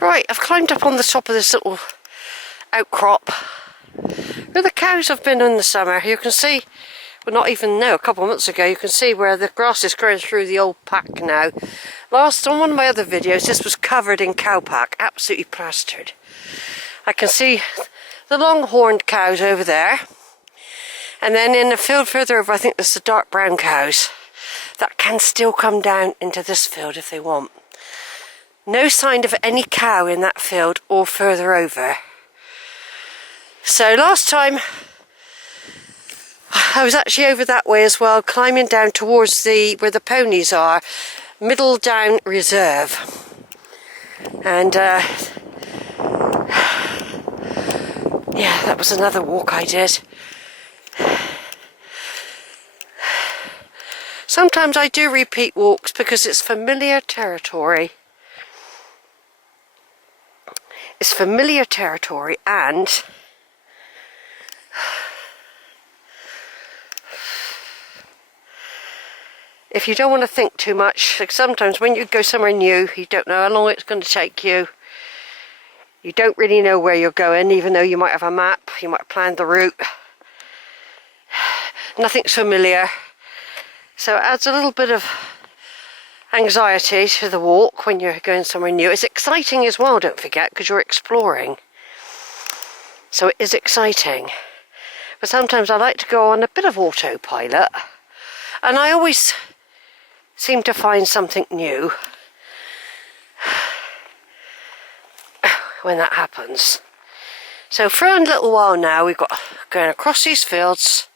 Right, I've climbed up on the top of this little outcrop where the cows have been in the summer. You can see, well, not even now, a couple of months ago, you can see where the grass is growing through the old pack now. Last, on one of my other videos, this was covered in cowpack, absolutely plastered. I can see the long-horned cows over there. And then in the field further over, I think there's the dark brown cows that can still come down into this field if they want. No sign of any cow in that field or further over. So last time I was actually over that way as well, climbing down towards where the ponies are, Middledown Reserve. And yeah, that was another walk I did. Sometimes I do repeat walks because it's familiar territory. It's familiar territory, and if you don't want to think too much, like sometimes when you go somewhere new, you don't know how long it's going to take you. You don't really know where you're going, even though you might have a map, you might have planned the route. Nothing's familiar. So it adds a little bit of anxiety to the walk when you're going somewhere new. It's exciting as well, don't forget, because you're exploring. So it is exciting. But sometimes I like to go on a bit of autopilot. And I always seem to find something new when that happens. So for a little while now, we've got going across these fields,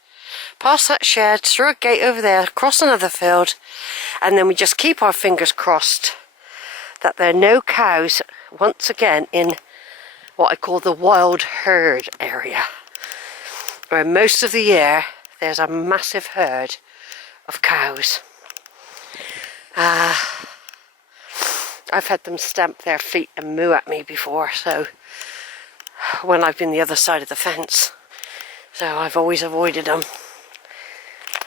past that shed, through a gate over there, across another field, and then we just keep our fingers crossed that there are no cows once again in what I call the wild herd area, where most of the year there's a massive herd of cows. I've had them stamp their feet and moo at me before, so when I've been the other side of the fence, so I've always avoided them.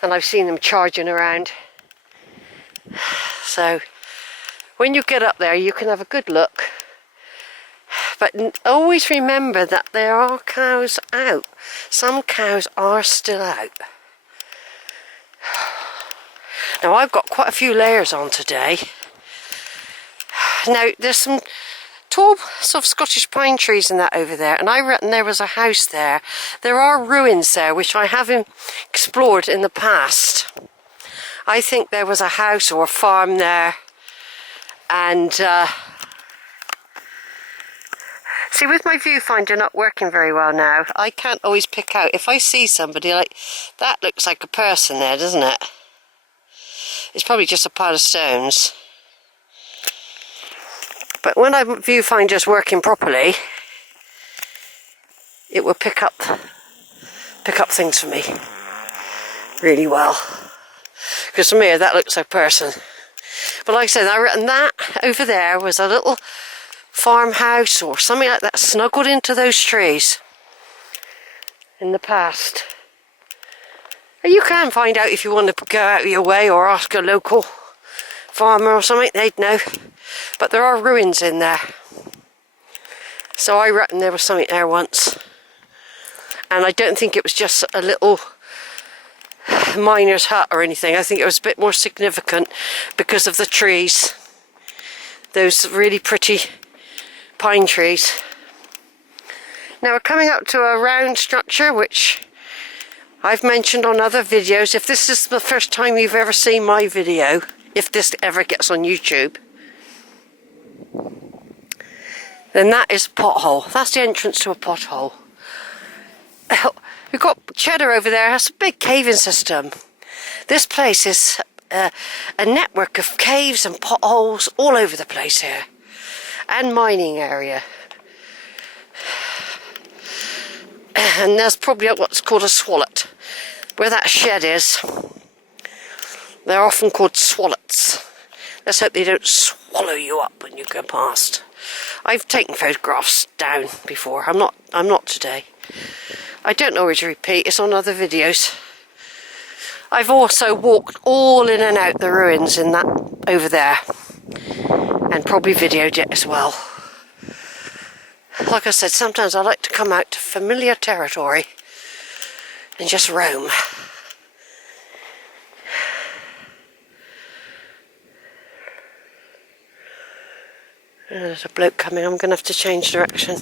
And I've seen them charging around. So when you get up there, you can have a good look. But always remember that there are cows out. Some cows are still out. Now I've got quite a few layers on today. Now there's some tall sort of Scottish pine trees and that over there, and I reckon there was a house there. There are ruins there which I haven't explored in the past. I think there was a house or a farm there, and see, with my viewfinder not working very well now, I can't always pick out. If I see somebody like that, looks like a person there, doesn't it? It's probably just a pile of stones. But when my viewfinder's working properly, it will pick up things for me really well. Because for me, that looks like a person. But like I said, I reckon that over there was a little farmhouse or something like that, snuggled into those trees in the past. You can find out if you want to go out of your way, or ask a local farmer or something, they'd know. But there are ruins in there. So I reckon there was something there once. And I don't think it was just a little miner's hut or anything. I think it was a bit more significant because of the trees. Those really pretty pine trees. Now we're coming up to a round structure which I've mentioned on other videos. If this is the first time you've ever seen my video, if this ever gets on YouTube, then that is a pothole. That's the entrance to a pothole. We've got Cheddar over there. That's a big caving system. This place is a network of caves and potholes all over the place here, and mining area. And there's probably what's called a swallet. Where that shed is, they're often called swallets. Let's hope they don't swallow you up when you go past. I've taken photographs down before. I'm not today. I don't always repeat, it's on other videos. I've also walked all in and out the ruins in that over there, and probably videoed it as well. Like I said, sometimes I like to come out to familiar territory and just roam. There's a bloke coming. I'm going to have to change direction.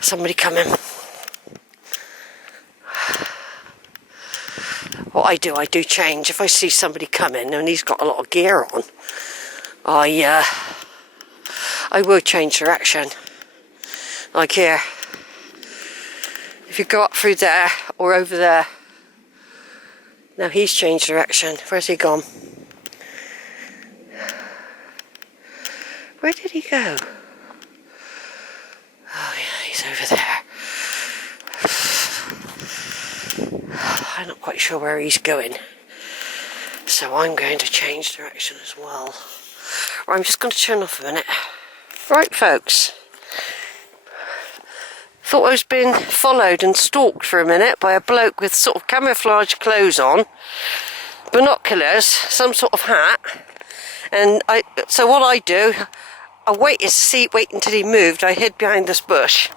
Somebody coming. What I do change. If I see somebody coming and he's got a lot of gear on, I will change direction. Like here. If you go up through there or over there. Now he's changed direction. Where's he gone? Where did he go? Oh yeah, he's over there. I'm not quite sure where he's going. So I'm going to change direction as well. Right, I'm just going to turn off a minute. Right folks. Thought I was being followed and stalked for a minute by a bloke with sort of camouflage clothes on. Binoculars, some sort of hat. And so what I do, I wait until he moved. I hid behind this bush.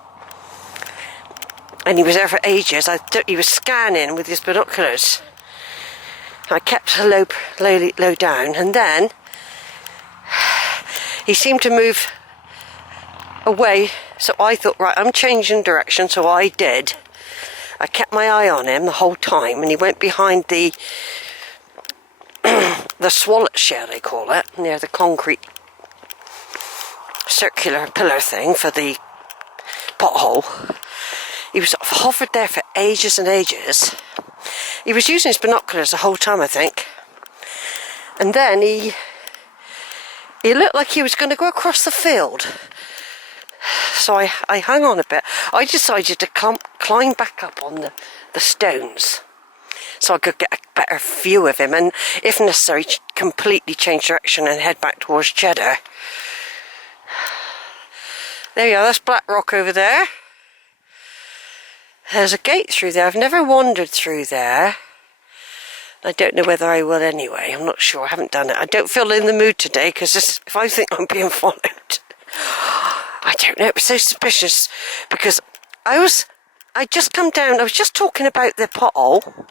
And he was there for ages. He was scanning with his binoculars. I kept low down, and then he seemed to move away. So I thought, right, I'm changing direction. So I did. I kept my eye on him the whole time, and he went behind the swallet shell, they call it, near the concrete circular pillar thing for the pothole. He was sort of hovered there for ages and ages. He was using his binoculars the whole time, I think. And then he looked like he was going to go across the field. So I hung on a bit. I decided to climb back up on the stones so I could get a better view of him, and if necessary completely change direction and head back towards Cheddar. There you are, that's Black Rock over there. There's a gate through there. I've never wandered through there. I don't know whether I will anyway. I'm not sure. I haven't done it. I don't feel in the mood today because if I think I'm being followed, I don't know. It was so suspicious because I just come down. I was just talking about the pothole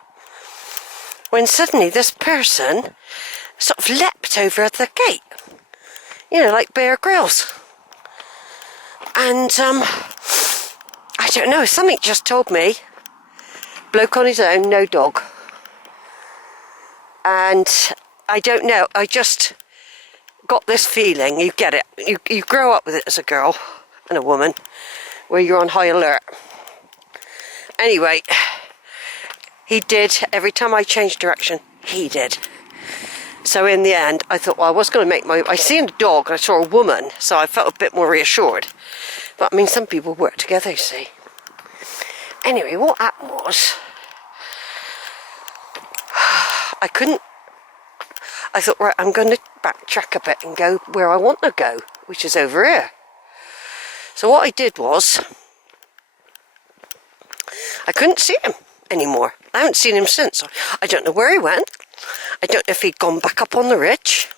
when suddenly this person sort of leapt over at the gate. You know, like Bear Grylls. And I don't know, something just told me, bloke on his own, no dog. And I don't know, I just got this feeling, you get it, you grow up with it as a girl and a woman, where you're on high alert. Anyway, he did, every time I changed direction, he did. So in the end, I thought, well, I was going to make I seen a dog, and I saw a woman, so I felt a bit more reassured. But I mean, some people work together, you see. Anyway, what happened was, I thought, right, I'm going to backtrack a bit and go where I want to go, which is over here. So what I did was, I couldn't see him anymore. I haven't seen him since. I don't know where he went. I don't know if he'd gone back up on the ridge,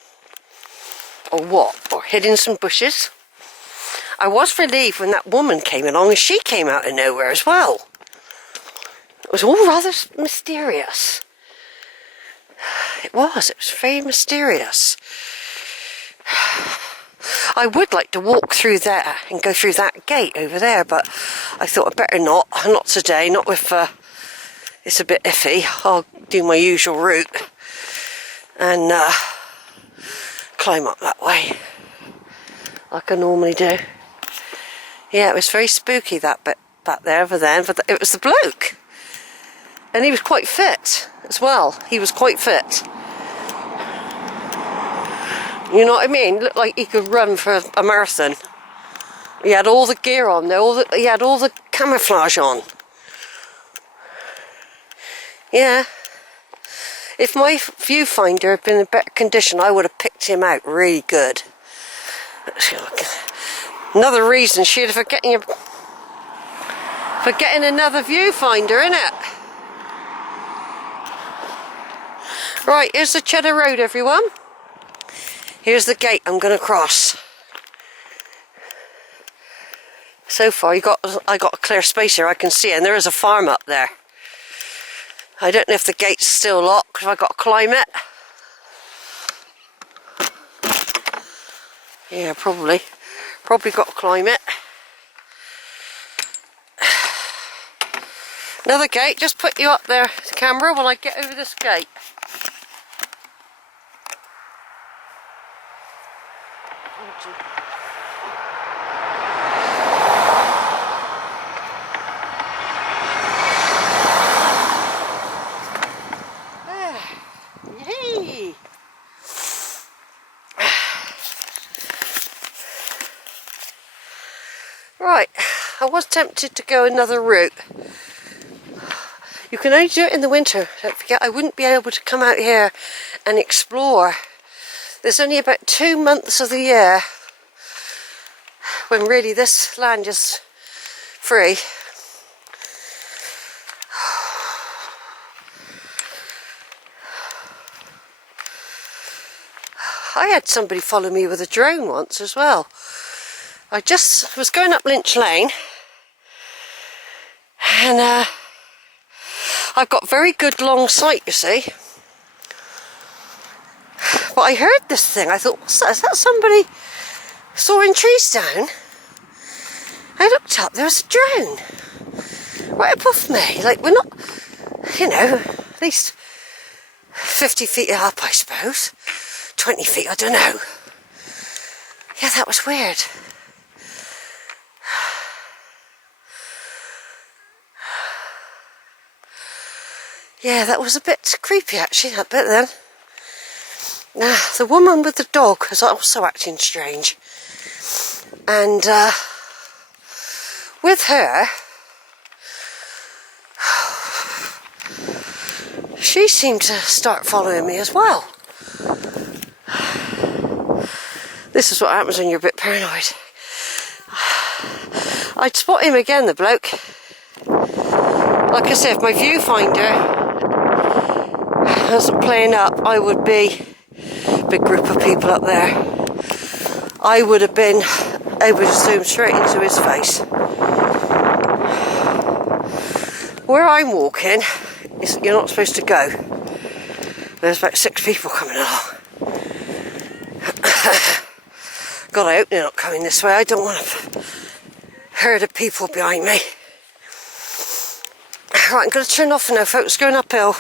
or what, or hid in some bushes. I was relieved when that woman came along, and she came out of nowhere as well. It was all rather mysterious. It was very mysterious. I would like to walk through there and go through that gate over there, but I thought I'd better not today, not with, it's a bit iffy. I'll do my usual route and climb up that way, like I normally do. Yeah, it was very spooky, that bit back there over there, but it was the bloke. And he was quite fit as well. He was quite fit. You know what I mean? Looked like he could run for a marathon. He had all the gear on there, he had all the camouflage on. Yeah. If my viewfinder had been in better condition, I would have picked him out really good. Another reason she'd for getting another viewfinder, innit? Right, here's the Cheddar Road, everyone. Here's the gate I'm going to cross. So far, I got a clear space here I can see, and there is a farm up there. I don't know if the gate's still locked. Have I got to climb it? Yeah, probably. Probably got to climb it. Another gate. Just put you up there, camera, while I get over this gate. Yay! Right, I was tempted to go another route. You can only do it in the winter. Don't forget, I wouldn't be able to come out here and explore. There's only about 2 months of the year when really this land is free. I had somebody follow me with a drone once as well. I just was going up Lynch Lane, and I've got very good long sight, you see. But I heard this thing. I thought, what's that? Is that somebody sawing trees down? I looked up, there was a drone right above me. Like, we're not, you know, at least 50 feet up, I suppose. 20 feet, I don't know. Yeah, that was weird. Yeah, that was a bit creepy actually, that bit then. Now, the woman with the dog was also acting strange. And with her, she seemed to start following me as well. This is what happens when you're a bit paranoid. I'd spot him again, the bloke. Like I said, if my viewfinder wasn't playing up, I would be a big group of people up there. I would have been able to zoom straight into his face. Where I'm walking, you're not supposed to go. There's about 6 people coming along. God, I hope they're not coming this way. I don't want a herd of people behind me. Right, I'm going to turn off now, folks. Going uphill.